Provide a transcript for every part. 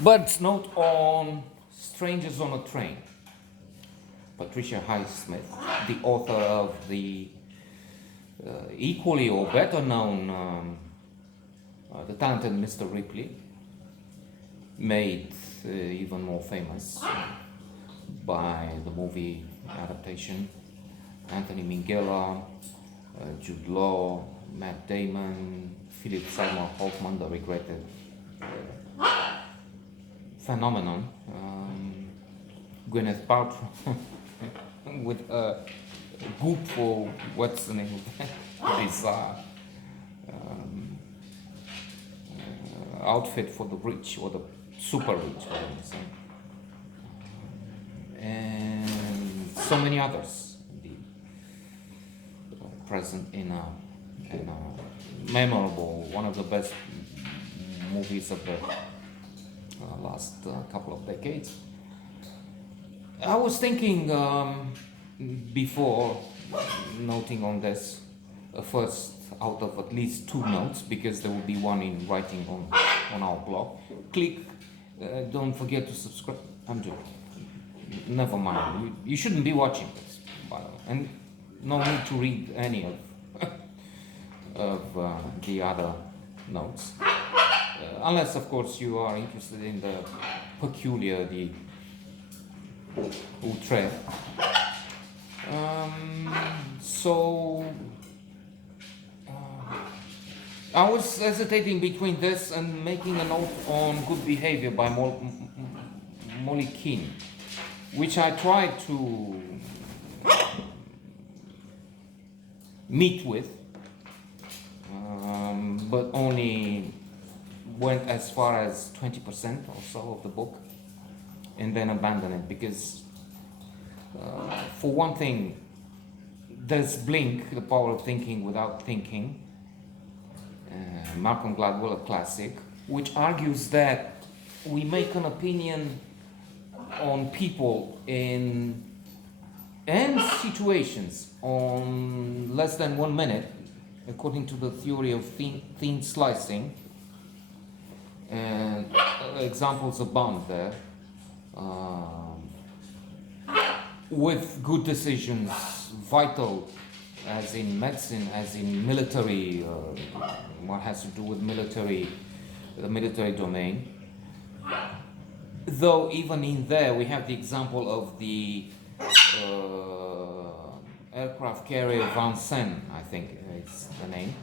But note on Strangers on a Train. Patricia Highsmith, the author of the equally or better known The Talented Mr. Ripley, made even more famous by the movie adaptation. Anthony Minghella, Jude Law, Matt Damon, Philip Seymour Hoffman, the regretted phenomenon, Gwyneth Paltrow with a goop for what's the name of that bizarre outfit for the rich or the super rich, whatever you say, and so many others indeed present in a memorable, one of the best movies of the last couple of decades. I was thinking before noting on this, first out of at least two notes, because there will be one in writing on our blog. Click, don't forget to subscribe. I'm joking. Never mind. You shouldn't be watching this, by the way, and no need to read any of the other notes, unless, of course, you are interested in the peculiar, the outre. So I was hesitating between this and making a note on Good Behaviour by Molly Keane, which I tried to meet with, but only went as far as 20% or so of the book, and then abandoned it because, for one thing, there's Blink, The Power of Thinking Without Thinking, Malcolm Gladwell, a classic, which argues that we make an opinion on people and situations on less than 1 minute, according to the theory of thin slicing, and examples abound there, with good decisions vital, as in medicine, as in military, what has to do with the military domain. Though even in there we have the example of the aircraft carrier Vincennes, I think is the name,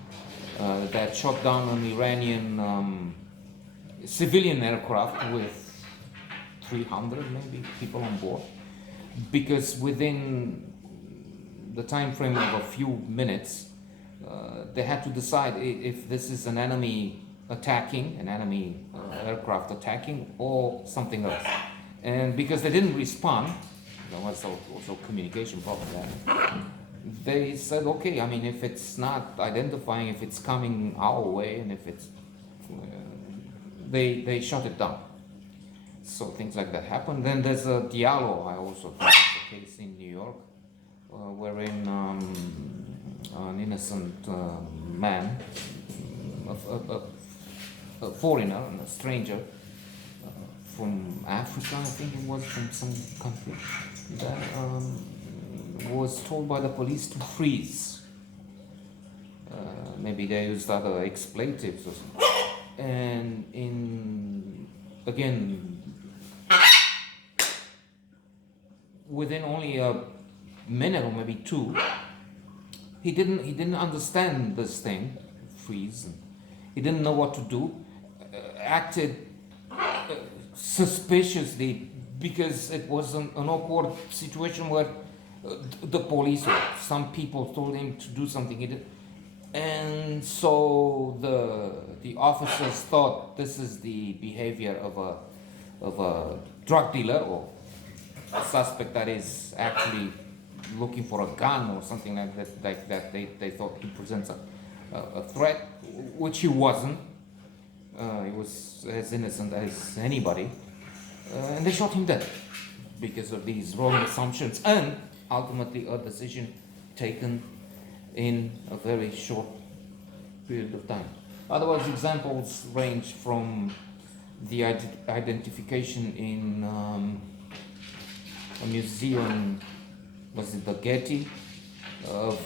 that shot down an Iranian civilian aircraft with 300 maybe people on board, because within the time frame of a few minutes they had to decide if this is an enemy attacking, an enemy aircraft attacking, or something else. And because they didn't respond, there was also communication problem there, they said, okay, I mean, if it's not identifying, if it's coming our way, and if it's they shut it down. So things like that happen. Then there's a Diallo, I also think it's a case in New York, wherein an innocent man, a foreigner, a stranger from Africa, I think it was, from some country, that was told by the police to freeze. Maybe they used other expletives or something. And again, within only a minute or maybe two, he didn't understand this thing, freeze. And he didn't know what to do. Acted suspiciously, because it was an awkward situation where the police or some people told him to do something he did, and so the officers thought this is the behavior of a drug dealer or a suspect that is actually looking for a gun or something like that. They thought he presents a threat, which he wasn't. He was as innocent as anybody, and they shot him dead because of these wrong assumptions and ultimately a decision taken in a very short period of time. Otherwise, examples range from the identification in a museum, was it the Getty, of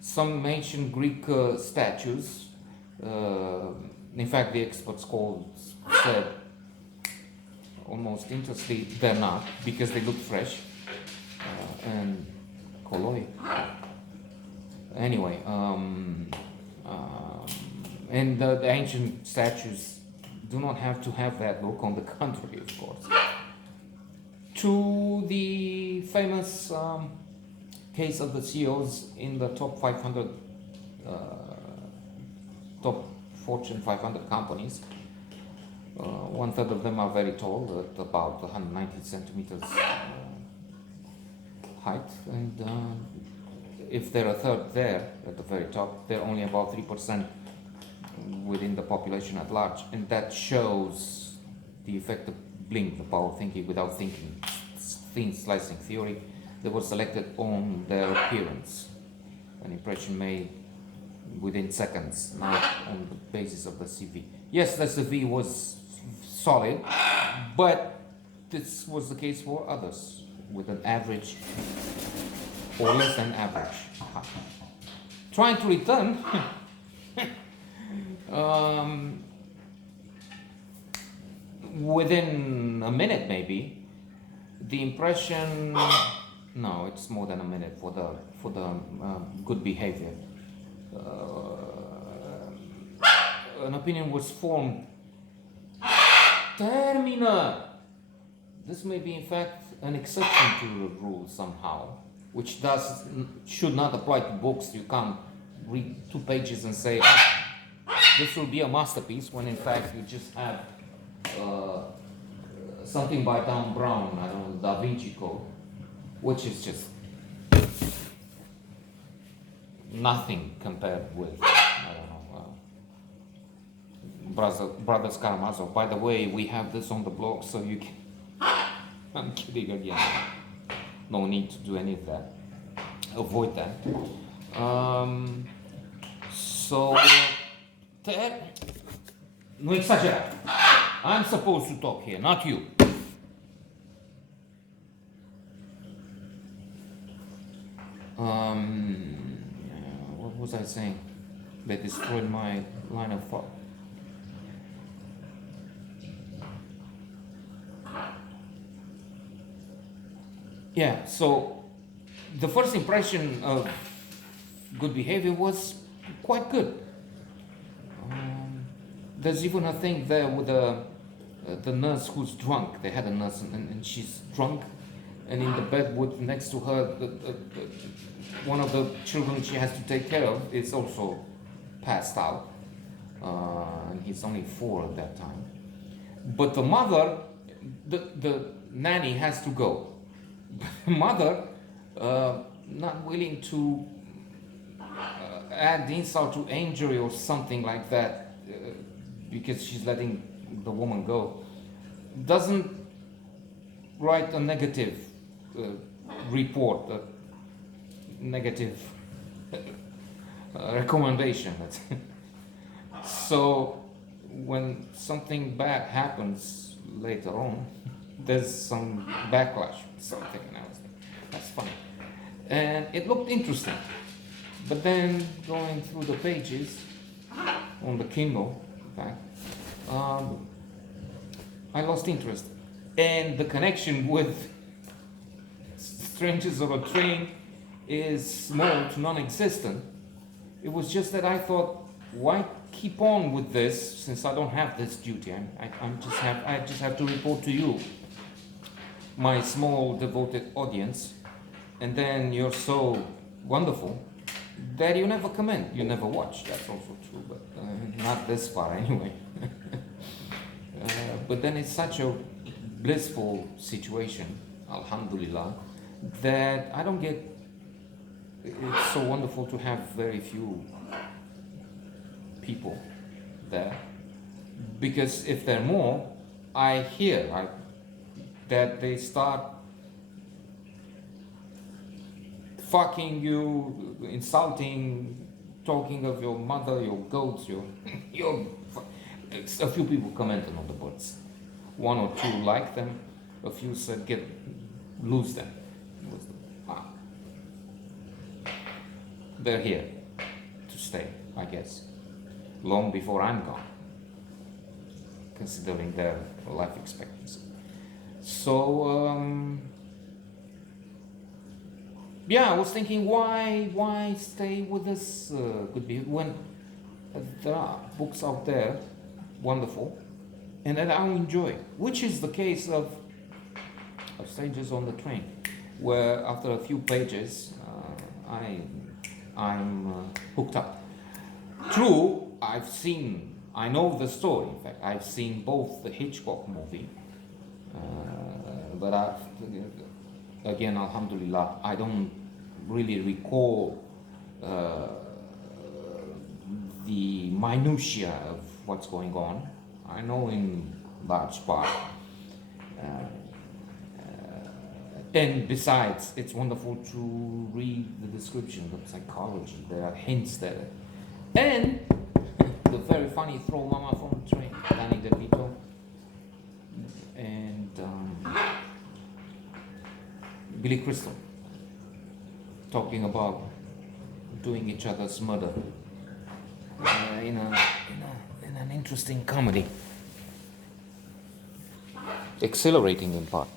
some ancient Greek statues. In fact, the experts said almost interestingly they're not, because they look fresh, and koloi. Anyway, and the ancient statues do not have to have that look, on the contrary, of course. To the famous case of the CEOs in the top 500, top Fortune 500 companies. One third of them are very tall, at about 190 centimeters height, and if they're a third there at the very top, they're only about 3% within the population at large, and that shows the effect of blink, the power of thinking without thinking, thin slicing theory. They were selected on their appearance, an impression made within seconds, not on the basis of the CV. Yes, the CV was solid, but this was the case for others with an average or less than average. Trying to return within a minute, maybe the impression. No, it's more than a minute for the good behavior. An opinion was formed. Termina. This may be, in fact, an exception to the rule somehow, which should not apply to books. You can't read 2 pages and say, this will be a masterpiece, when in fact you just have something by Dan Brown, I don't know, Da Vinci Code, which is just nothing compared with, I don't know, Brothers Karamazov. By the way, we have this on the blog, so you can. I'm kidding again. No need to do any of that. Avoid that. No exaggerate. I'm supposed to talk here, not you. What was I saying? They destroyed my line of thought. Yeah, so the first impression of good behavior was quite good. There's even a thing there with the nurse who's drunk. They had a nurse and she's drunk, and in the bed next to her, one of the children she has to take care of is also passed out, and he's only 4 at that time. But the mother, the nanny has to go. Mother, not willing to add insult to injury or something like that, because she's letting the woman go, doesn't write a negative report, a negative recommendation. So when something bad happens later on, there's some backlash, something, and I was like, that's funny. And it looked interesting. But then going through the pages on the Kindle, in fact, I lost interest. And the connection with strangers on a train is small to non-existent. It was just that I thought, why keep on with this, since I don't have this duty? I just have to report to you, my small devoted audience, and then you're so wonderful that you never comment, you never watch. That's also true, but not this far anyway. But then it's such a blissful situation, alhamdulillah, that I don't get. It's so wonderful to have very few people there, because if there are more, I hear that they start fucking you, insulting, talking of your mother, your goats, your. A few people commented on the birds. One or two liked them. A few said, lose them. They're here to stay, I guess, long before I'm gone, considering their life expectancy. So, yeah, I was thinking, why stay with this good behavior when there are books out there, wonderful, and that I enjoy, which is the case of Strangers on the Train, where after a few pages, I'm hooked up. True, I know the story. In fact, I've seen both the Hitchcock movie, but again, alhamdulillah, I don't really recall the minutiae of what's going on. I know in large part. And besides, it's wonderful to read the description of psychology. There are hints there. And the very funny Throw Mama from the Train, Danny DeVito. And Billy Crystal talking about doing each other's murder in an interesting comedy. Exhilarating in part.